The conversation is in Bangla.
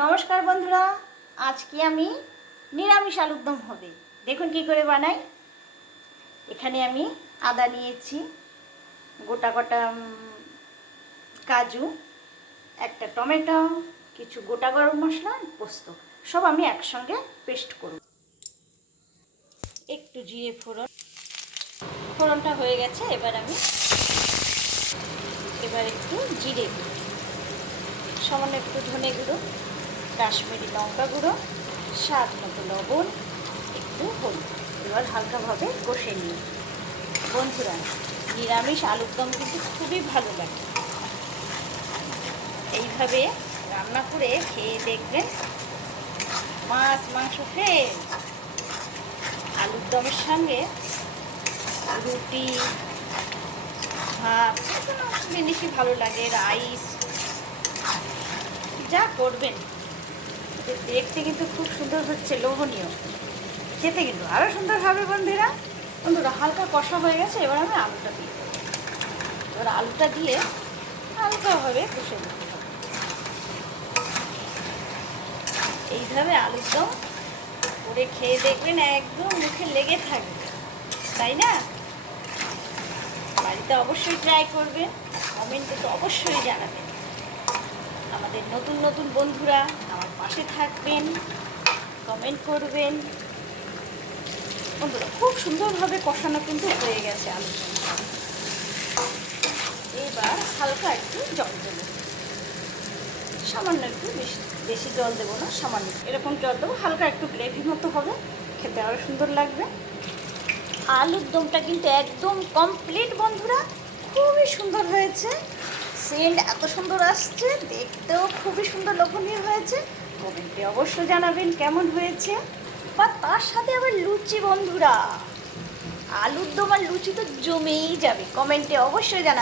নমস্কার বন্ধুরা, আজকে আমি নিরামিষ আলুর দম হবে। দেখুন কি করে বানাই। এখানে আমি আদা নিয়েছি, গোটা গোটা কাজু, একটা টমেটো, কিছু গোটা গরম মশলা, পোস্ত, সব আমি একসঙ্গে পেস্ট করব। একটু জিরে ফোড়নটা হয়ে গেছে। এবার একটু জিরে গুঁড়ো, সামান্য একটু ধনে গুঁড়ো, কাশ্মীরি লঙ্কা গুঁড়ো, স্বাদ মতো লবণ, একটু হলুদ। এবার হালকাভাবে কষে নিই। বন্ধুরা, নিরামিষ আলুর দম কিন্তু খুবই ভালো লাগে। এইভাবে রান্না করে খেয়ে দেখবেন, মাছ মাংস ফেল, আলুর দমের সঙ্গে রুটি, ভাত, কোনো জিনিসই ভালো লাগে, রাইস, যা করবেন। দেখতে কিন্তু খুব সুন্দর হচ্ছে, লোভনীয়, খেতে কিন্তু আরও সুন্দর হবে। বন্ধুরা হালকা কষা হয়ে গেছে। এবার আমি আলুটা দিই। এবার আলুটা দিয়ে হালকাভাবে কষে দিতে হবে। এইভাবে আলুর দম করে খেয়ে দেখবেন, একদম মুখে লেগে থাকবে, তাই না? বাড়িতে অবশ্যই ট্রাই করবেন, কমেন্টে তো অবশ্যই জানাবেন। আমাদের নতুন নতুন বন্ধুরা আমার পাশে থাকবেন, কমেন্ট করবেন। বন্ধুরা খুব সুন্দরভাবে কষানো কিন্তু হয়ে গেছে আলু। এবার হালকা একটু জল দেবো, সামান্য একটু, বেশি জল দেবো না, সামান্য এরকম জল দেবো। হালকা একটু গ্রেভি মতো হবে, খেতে আরও সুন্দর লাগবে। আলুর দমটা কিন্তু একদম কমপ্লিট বন্ধুরা, খুবই সুন্দর হয়েছে। সেন্ট এত সুন্দর আসছে, দেখতেও খুবই সুন্দর, লোভনীয় হয়েছে। কমেন্টে অবশ্যই জানাবেন কেমন হয়েছে। বা তার সাথে আবার লুচি বন্ধুরা, আলুর দম আর লুচি তো জমেই যাবে। কমেন্টে অবশ্যই জানাবেন।